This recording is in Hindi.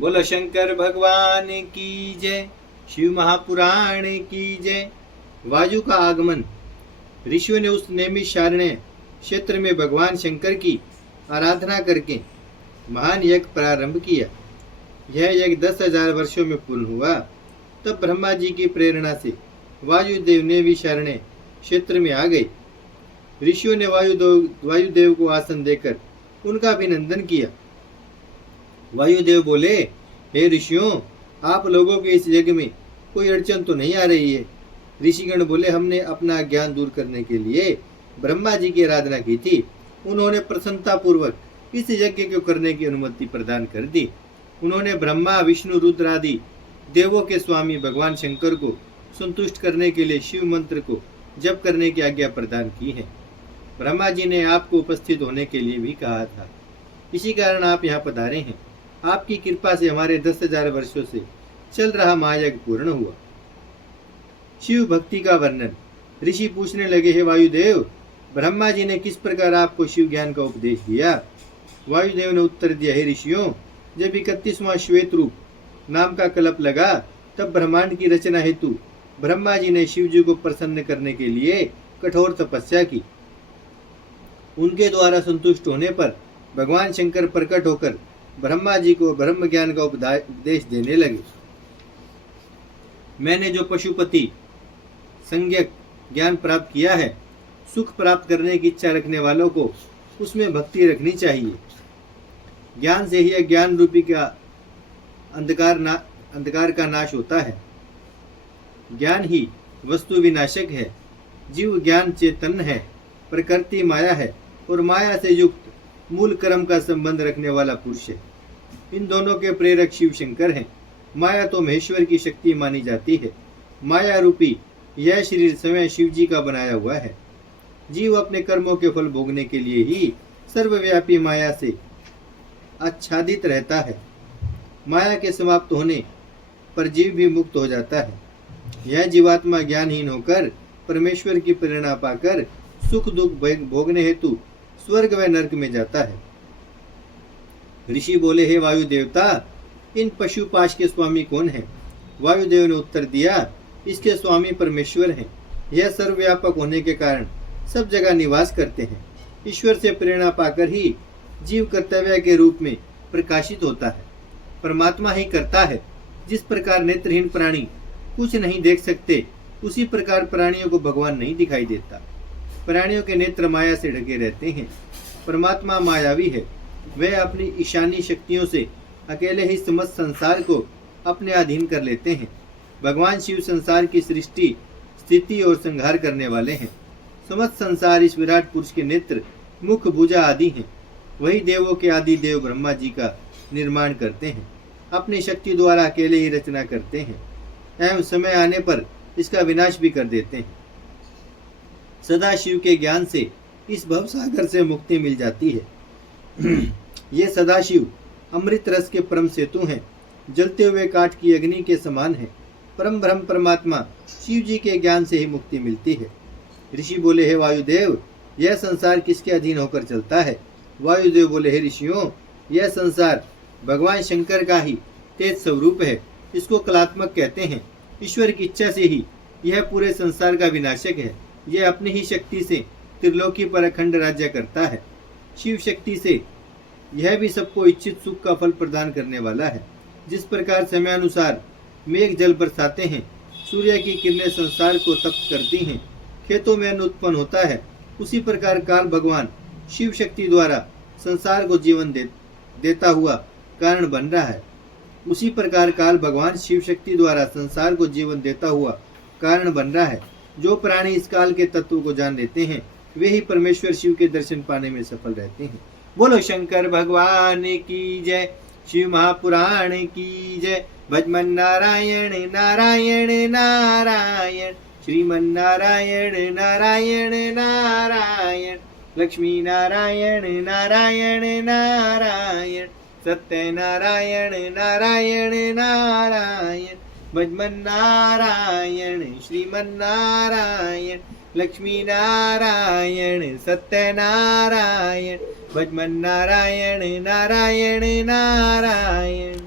बोलो शंकर भगवान की जय। शिव महापुराण की जय। वायु का आगमन। ऋषियों ने उस नैमिषारण्य क्षेत्र में भगवान शंकर की आराधना करके महान यज्ञ प्रारंभ किया। यह यज्ञ 10,000 वर्षों में पूर्ण हुआ। तब ब्रह्मा जी की प्रेरणा से वायुदेव नैमिषारण्य क्षेत्र में आ गए। ऋषियों ने वायुदेव को आसन देकर उनका अभिनंदन किया। वायुदेव बोले, हे ऋषियों, आप लोगों के इस यज्ञ में कोई अड़चन तो नहीं आ रही है। ऋषिगण बोले, हमने अपना ज्ञान दूर करने के लिए ब्रह्मा जी की आराधना की थी। उन्होंने प्रसन्नता पूर्वक इस यज्ञ को करने की अनुमति प्रदान कर दी। उन्होंने ब्रह्मा विष्णु रुद्र आदि देवों के स्वामी भगवान शंकर को संतुष्ट करने के लिए शिव मंत्र को जप करने की आज्ञा प्रदान की है। ब्रह्मा जी ने आपको उपस्थित होने के लिए भी कहा था, इसी कारण आप यहाँ पधारे हैं। आपकी कृपा से हमारे 10,000 वर्षों से चल रहा महायज्ञ पूर्ण हुआ। शिव भक्ति का वर्णन। ऋषि पूछने लगे, हे वायुदेव, ब्रह्मा जी ने किस प्रकार आपको शिव ज्ञान का उपदेश दिया? वायुदेव ने उत्तर दिया, हे ऋषियों, जब 31वां श्वेत रूप नाम का कल्प लगा, तब ब्रह्मांड की रचना हेतु ब्रह्मा जी ने शिव जी को प्रसन्न करने के लिए कठोर तपस्या की। उनके द्वारा संतुष्ट होने पर भगवान शंकर प्रकट होकर ब्रह्मा जी को ब्रह्म ज्ञान का उपदेश देने लगे। मैंने जो पशुपति संज्ञक ज्ञान प्राप्त किया है, सुख प्राप्त करने की इच्छा रखने वालों को उसमें भक्ति रखनी चाहिए। ज्ञान से ही ज्ञान रूपी का अंधकार का नाश होता है। ज्ञान ही वस्तु विनाशक है। जीव ज्ञान चेतन है, प्रकृति माया है और माया से युक्त मूल कर्म का संबंध रखने वाला पुरुष है। इन दोनों के प्रेरक शिव शंकर हैं। माया तो महेश्वर की शक्ति मानी जाती है। माया रूपी यह शरीर स्वयं शिव जी का बनाया हुआ है। जीव अपने कर्मों के फल भोगने के लिए ही सर्वव्यापी माया से आच्छादित रहता है। माया के समाप्त होने पर जीव भी मुक्त हो जाता है। यह जीवात्मा ज्ञानहीन होकर परमेश्वर की प्रेरणा पाकर सुख दुख भोगने हेतु स्वर्ग व नरक में जाता है। ऋषि बोले, हे वायु देवता, इन पशुपाश के स्वामी कौन है? वायुदेव ने उत्तर दिया, इसके स्वामी परमेश्वर हैं। यह सर्वव्यापक होने के कारण सब जगह निवास करते हैं। ईश्वर से प्रेरणा पाकर ही जीव कर्तव्य के रूप में प्रकाशित होता है। परमात्मा ही करता है। जिस प्रकार नेत्रहीन प्राणी कुछ नहीं देख सकते, उसी प्रकार प्राणियों को भगवान नहीं दिखाई देता। प्राणियों के नेत्र माया से ढके रहते हैं। परमात्मा मायावी है। वह अपनी ईशानी शक्तियों से अकेले ही समस्त संसार को अपने अधीन कर लेते हैं। भगवान शिव संसार की सृष्टि, स्थिति और संहार करने वाले हैं। समस्त संसार इस विराट पुरुष के नेत्र, मुख, भुजा आदि हैं। वही देवों के आदि देव ब्रह्मा जी का निर्माण करते हैं। अपनी शक्ति द्वारा अकेले ही रचना करते हैं एवं समय आने पर इसका विनाश भी कर देते हैं। सदाशिव के ज्ञान से इस भवसागर से मुक्ति मिल जाती है। ये सदाशिव अमृत रस के परम सेतु हैं। जलते हुए काठ की अग्नि के समान है। परम ब्रह्म परमात्मा शिव जी के ज्ञान से ही मुक्ति मिलती है। ऋषि बोले, हे वायुदेव, यह संसार किसके अधीन होकर चलता है? वायुदेव बोले, हे ऋषियों, यह संसार भगवान शंकर का ही तेज स्वरूप है। इसको कलात्मक कहते हैं। ईश्वर की इच्छा से ही यह पूरे संसार का विनाशक है। यह अपनी ही शक्ति से त्रिलोकी पर अखंड राज्य करता है। शिव शक्ति से यह भी सबको इच्छित सुख का फल प्रदान करने वाला है। जिस प्रकार समयानुसार मेघ जल बरसाते हैं, सूर्य की किरणें संसार को तप्त करती हैं, खेतों में अन्न उत्पन्न होता है, उसी प्रकार काल भगवान शिव शक्ति द्वारा संसार को जीवन देता हुआ कारण बन रहा है। उसी प्रकार काल भगवान शिव शक्ति द्वारा संसार को जीवन देता हुआ कारण बन रहा है। जो प्राणी इस काल के तत्व को जान लेते हैं, वे ही परमेश्वर शिव के दर्शन पाने में सफल रहते हैं। बोलो शंकर भगवान की जय। शिव महापुराण की जय। भजमन नारायण नारायण नारायण, श्रीमन नारायण नारायण नारायण, लक्ष्मी नारायण नारायण नारायण, सत्य नारायण नारायण नारायण, भजमन नारायण श्रीमन नारायण, लक्ष्मी नारायण सत्य नारायण, भजमन नारायण नारायण नारायण।